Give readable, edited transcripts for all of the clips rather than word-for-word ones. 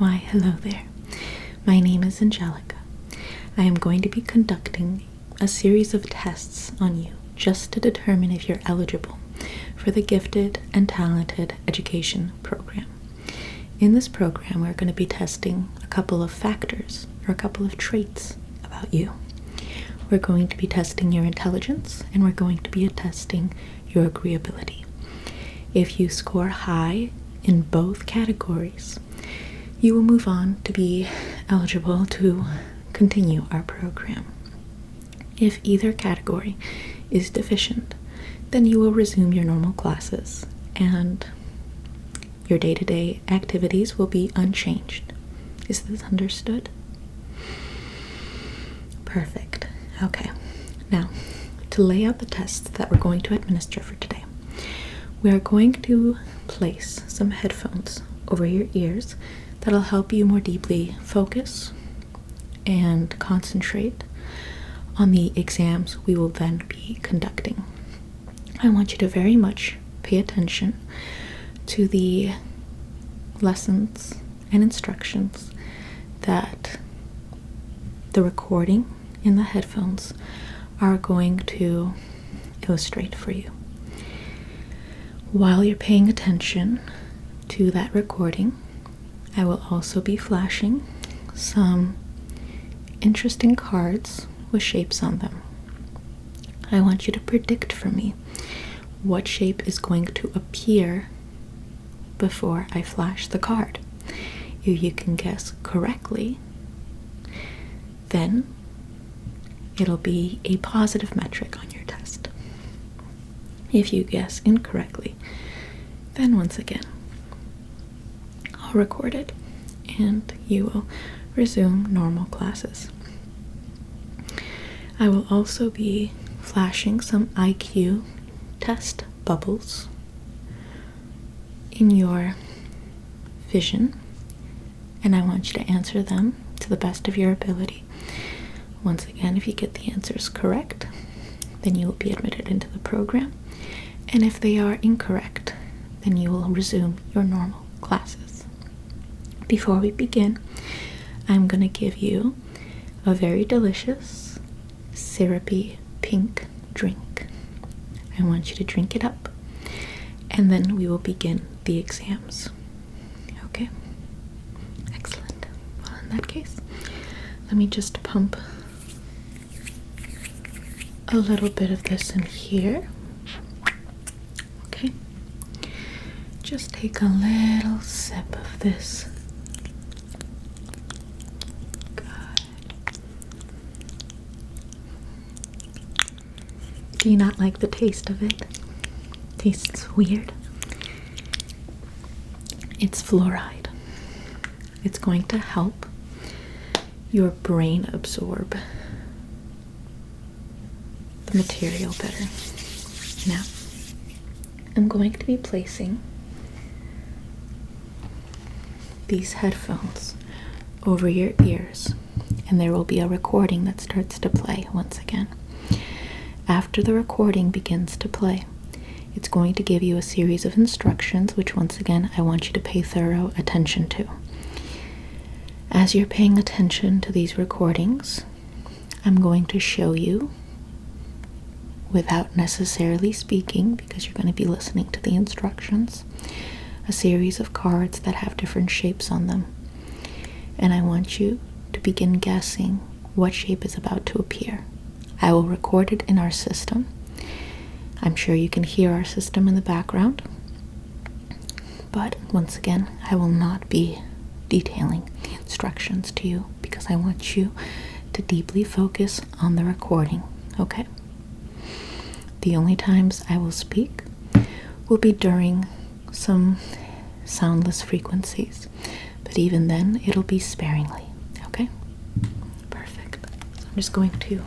Why, hello there. My name is Angelica. I am going to be conducting a series of tests on you just to determine if you're eligible for the Gifted and Talented Education Program. In this program, we're going to be testing a couple of factors or a couple of traits about you. We're going to be testing your intelligence and we're going to be testing your agreeability. If you score high in both categories, you will move on to be eligible to continue our program. If either category is deficient, then you will resume your normal classes and your day-to-day activities will be unchanged. Is this understood? Perfect. Okay. Now, to lay out the tests that we're going to administer for today, we are going to place some headphones over your ears that'll help you more deeply focus and concentrate on the exams we will then be conducting. I want you to very much pay attention to the lessons and instructions that the recording in the headphones are going to illustrate for you. While you're paying attention to that recording, I will also be flashing some interesting cards with shapes on them. I want you to predict for me what shape is going to appear before I flash the card. If you can guess correctly, then it'll be a positive metric on your test. If you guess incorrectly, then once again, I'll record it and you will resume normal classes. I will also be flashing some IQ test bubbles in your vision, and I want you to answer them to the best of your ability. Once again, if you get the answers correct, then you will be admitted into the program, and if they are incorrect, then you will resume your normal classes. Before we begin, I'm going to give you a very delicious, syrupy pink drink. I want you to drink it up, and then we will begin the exams. Okay? Excellent. Well, in that case, let me just pump a little bit of this in here. Okay? Just take a little sip of this. Do you not like the taste of it? Tastes weird. It's fluoride. It's going to help your brain absorb the material better. Now, I'm going to be placing these headphones over your ears, and there will be a recording that starts to play once again. After the recording begins to play, it's going to give you a series of instructions, which once again, I want you to pay thorough attention to. As you're paying attention to these recordings, I'm going to show you, without necessarily speaking, because you're going to be listening to the instructions, a series of cards that have different shapes on them. And I want you to begin guessing what shape is about to appear. I will record it in our system. I'm sure you can hear our system in the background. But once again, I will not be detailing the instructions to you because I want you to deeply focus on the recording, okay? The only times I will speak will be during some soundless frequencies, but even then, it'll be sparingly, okay? Perfect. So I'm just going to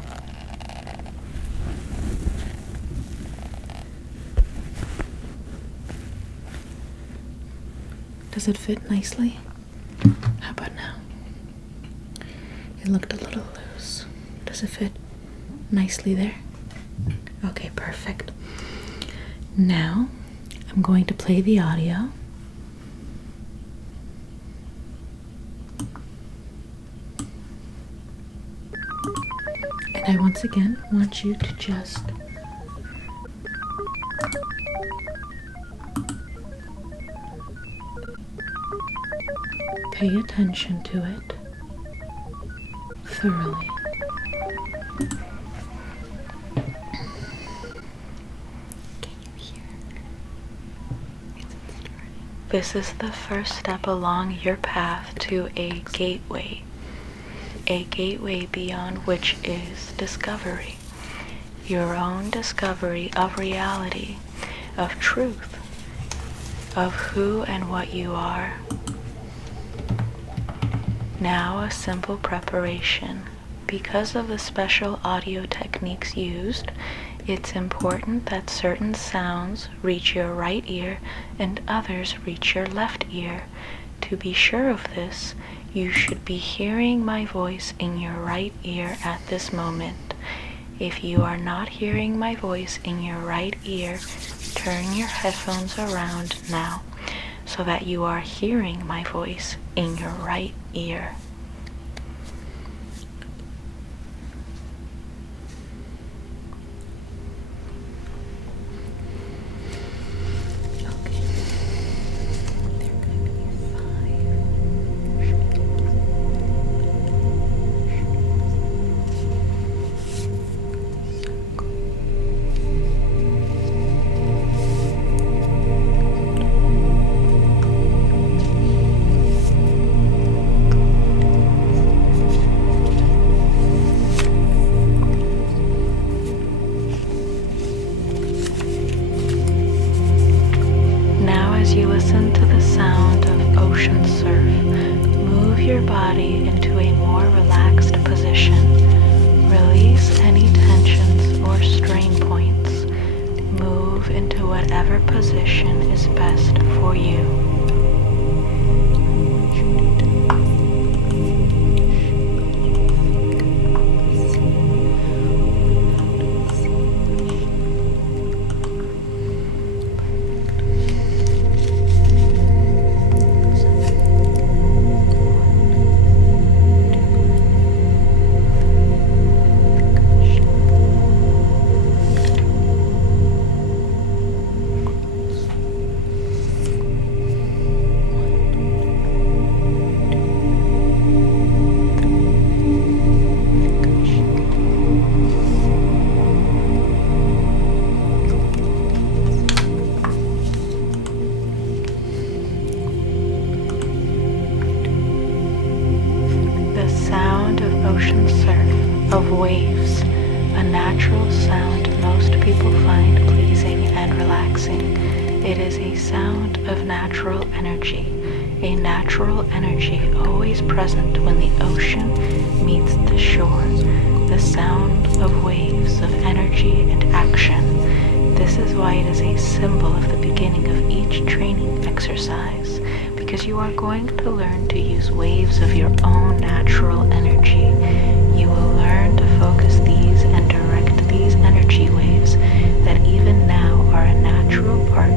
Does it fit nicely? How about now? It looked a little loose. Does it fit nicely there? Okay, perfect. Now, I'm going to play the audio. And I once again want you to just pay attention to it thoroughly. Can you hear? It's starting. This is the first step along your path to a gateway beyond which is discovery, your own discovery of reality, of truth, of who and what you are. Now a simple preparation. Because of the special audio techniques used, it's important that certain sounds reach your right ear and others reach your left ear. To be sure of this, you should be hearing my voice in your right ear at this moment. If you are not hearing my voice in your right ear, turn your headphones around now so that you are hearing my voice in your right ear. As you listen to the sound of ocean surf, move your body into a more relaxed position. Release any tensions or strain points. Move into whatever position is best for you. Ocean surf of waves, a natural sound most people find pleasing and relaxing. It is a sound of natural energy, a natural energy always present when the ocean meets the shore, the sound of waves of energy and action. This is why it is a symbol of the beginning of each training exercise, because you are going to learn to use waves of your own natural energy. You will learn to focus these and direct these energy waves that even now are a natural part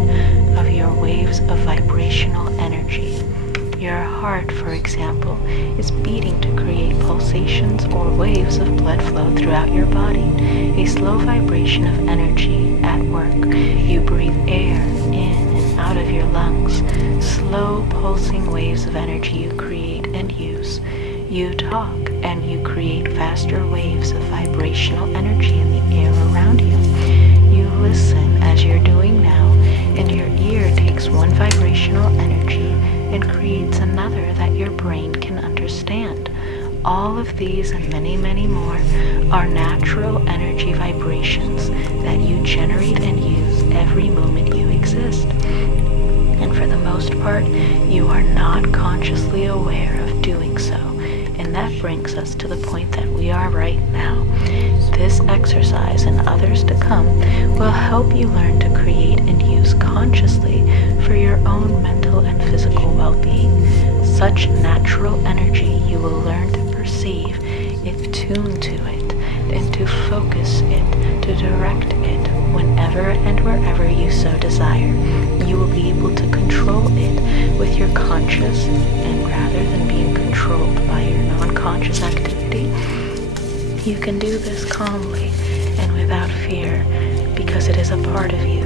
of your waves of vibrational energy. Your heart, for example, is beating to create pulsations or waves of blood flow throughout your body, a slow vibration of energy at work. You breathe air in and out of your lungs, slow pulsing waves of energy you create and use. You talk and you create faster waves of vibrational energy in the air around you. You listen as you're doing now, and your ear takes one vibrational energy and creates another that your brain can understand. All of these and many, many more are natural energy vibrations that you generate and use every moment you exist. And for the most part, you are not consciously aware of doing so. And that brings us to the point that we are right now. This exercise and others to come will help you learn to create and use consciously for your own mental and physical well-being. Such natural energy you will learn to perceive, if tuned to it, and to focus it, to direct it whenever and wherever you so desire. You will be able to control it with your conscious, and rather than being controlled by your non-conscious activity, You can do this calmly and without fear because it is a part of you.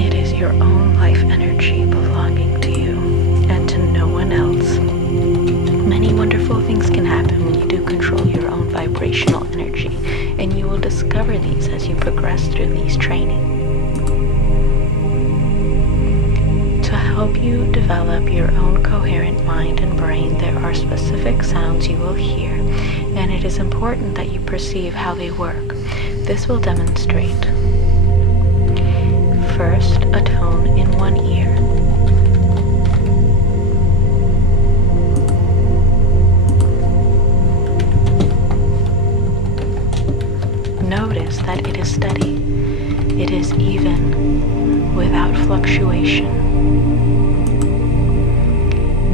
It is your own life energy belonging to you and to no one else. Many wonderful things can happen when you do control your own vibrational energy, and you will discover these as you progress through these trainings. To help you develop your own coherent mind and brain, there are specific sounds you will hear, and it is important that you perceive how they work. This will demonstrate. First, a tone in one ear. Notice that it is steady. It is even without fluctuation.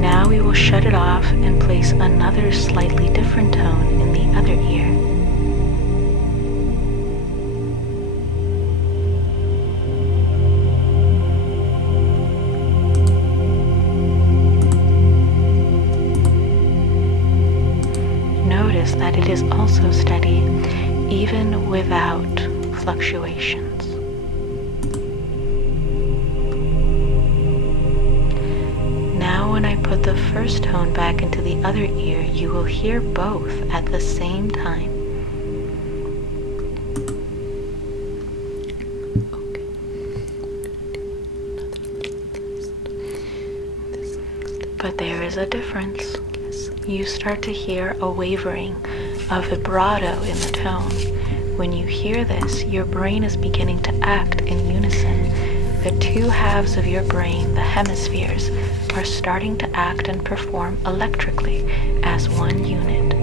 Now we will shut it off and place another slightly different tone in the other ear. Notice that it is also steady, even without fluctuations. Now when I put the first tone back into the other ear, you will hear both at the same time. But there is a difference. You start to hear a wavering, a vibrato in the tone. When you hear this, your brain is beginning to act in unison. The two halves of your brain, the hemispheres, are starting to act and perform electrically as one unit.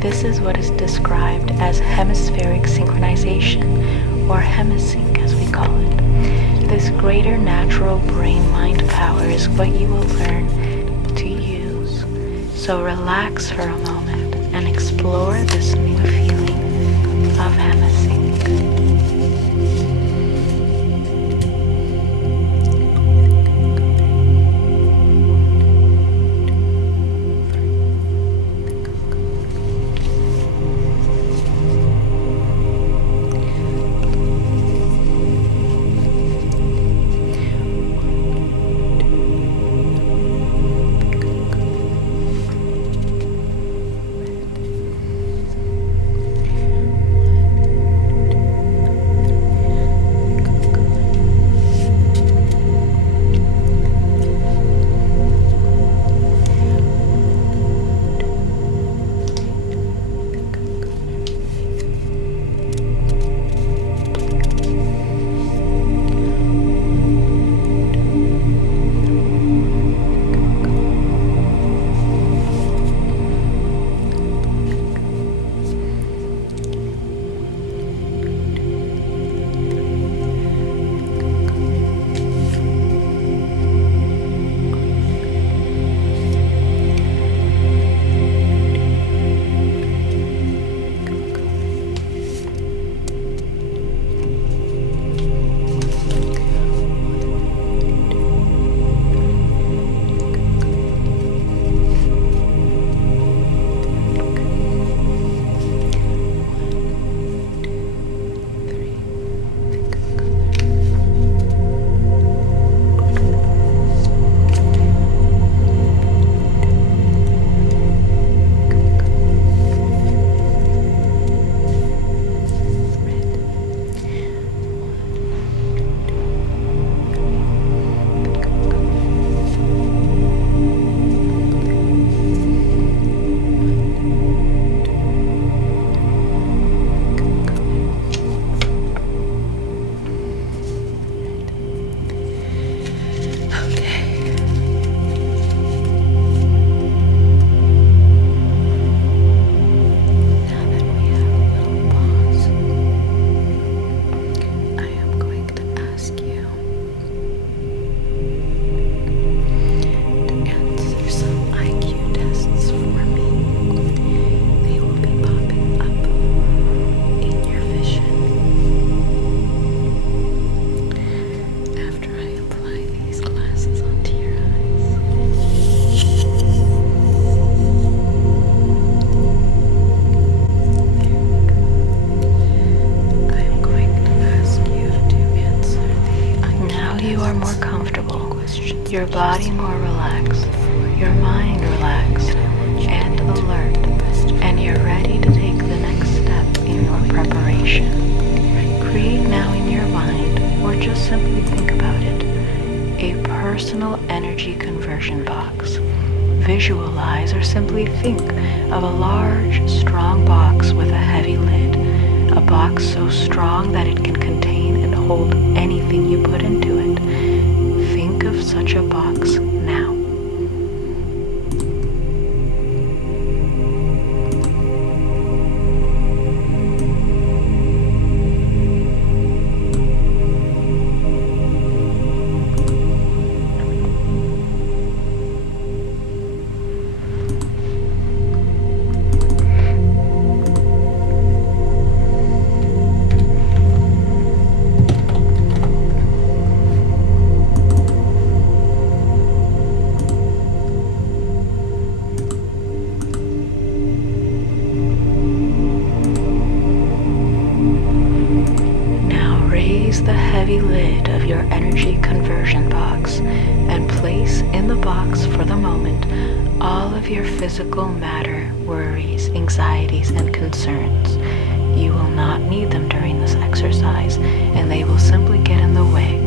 This is what is described as hemispheric synchronization, or hemisync as we call it. This greater natural brain-mind power is what you will learn to use. So relax for a moment and explore this new feeling of hemisync. visualize or simply think of a large, strong box with a heavy lid, a box so strong that it can contain and hold anything you put into it. Think of such a box now. The heavy lid of your energy conversion box and place in the box for the moment all of your physical matter, worries, anxieties, and concerns. You will not need them during this exercise, and they will simply get in the way.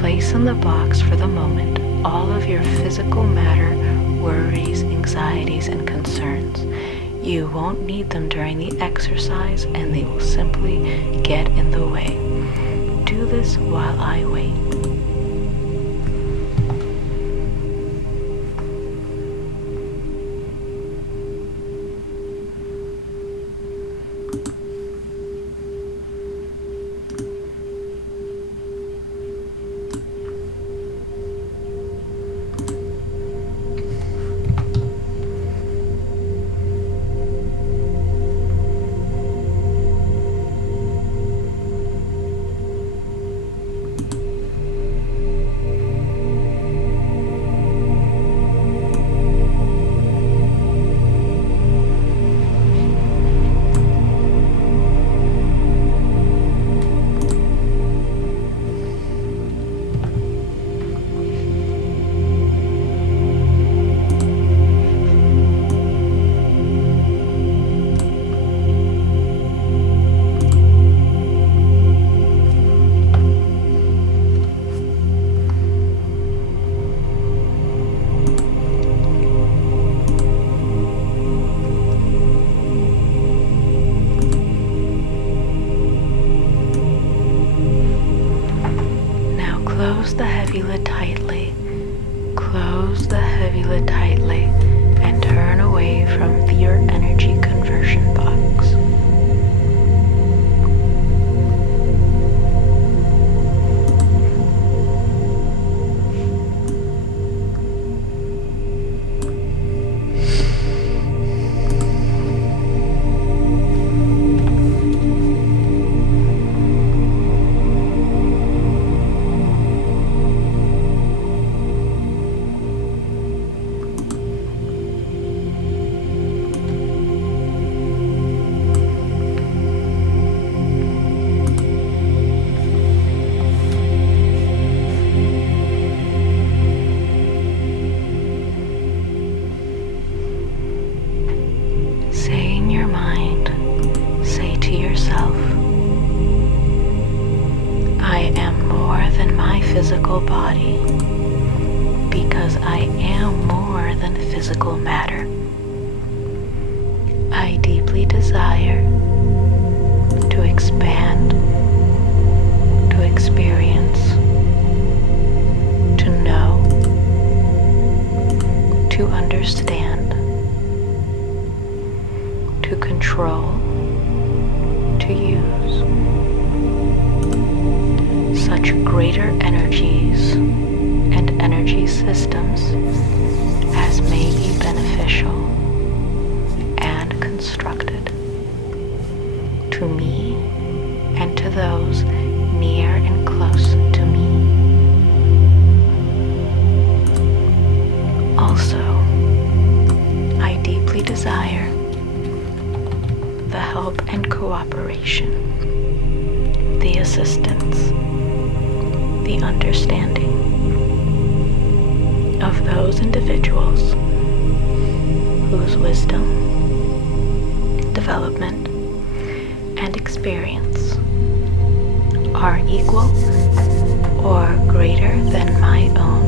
Place in the box for the moment all of your physical matter, worries, anxieties, and concerns. You won't need them during the exercise, and they will simply get in the way. Do this while I wait. Close the heavy lid tightly. Close the heavy lid tightly and turn away from your energy conversion box. Physical body, because I am more than physical matter. I deeply desire to expand, to experience, to know, to understand, to control, to use such greater energies and energy systems as may be beneficial and constructed to me and to those near and close to me. Also, I deeply desire the help and cooperation, the assistance, the understanding of those individuals whose wisdom, development, and experience are equal or greater than my own.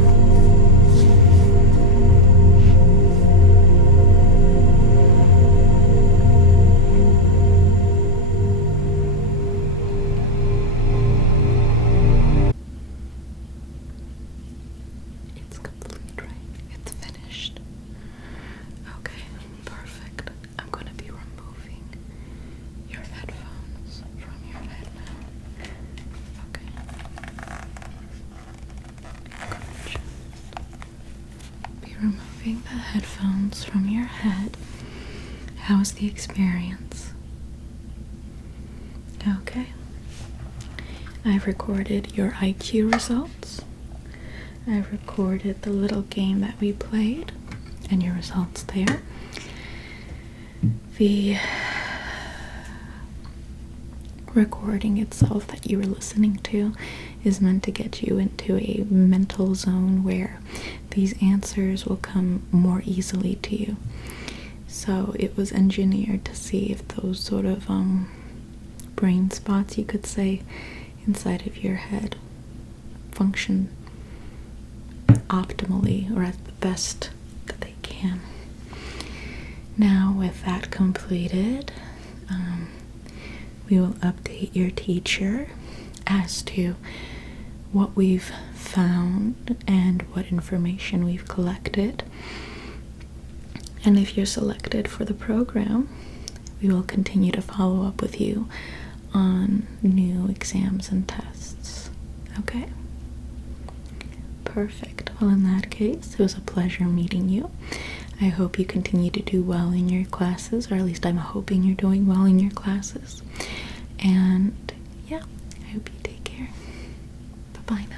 headphones from your head. How was the experience? Okay. I've recorded your IQ results. I've recorded the little game that we played and your results there. The recording itself that you were listening to is meant to get you into a mental zone where these answers will come more easily to you. So it was engineered to see if those sort of brain spots, you could say, inside of your head function optimally or at the best that they can. Now, with that completed, we will update your teacher as to what we've found and what information we've collected. And if you're selected for the program, we will continue to follow up with you on new exams and tests. Okay? Perfect. Well, in that case, it was a pleasure meeting you. I hope you continue to do well in your classes, or at least I'm hoping you're doing well in your classes. And yeah, I hope you take care. Bye-bye now.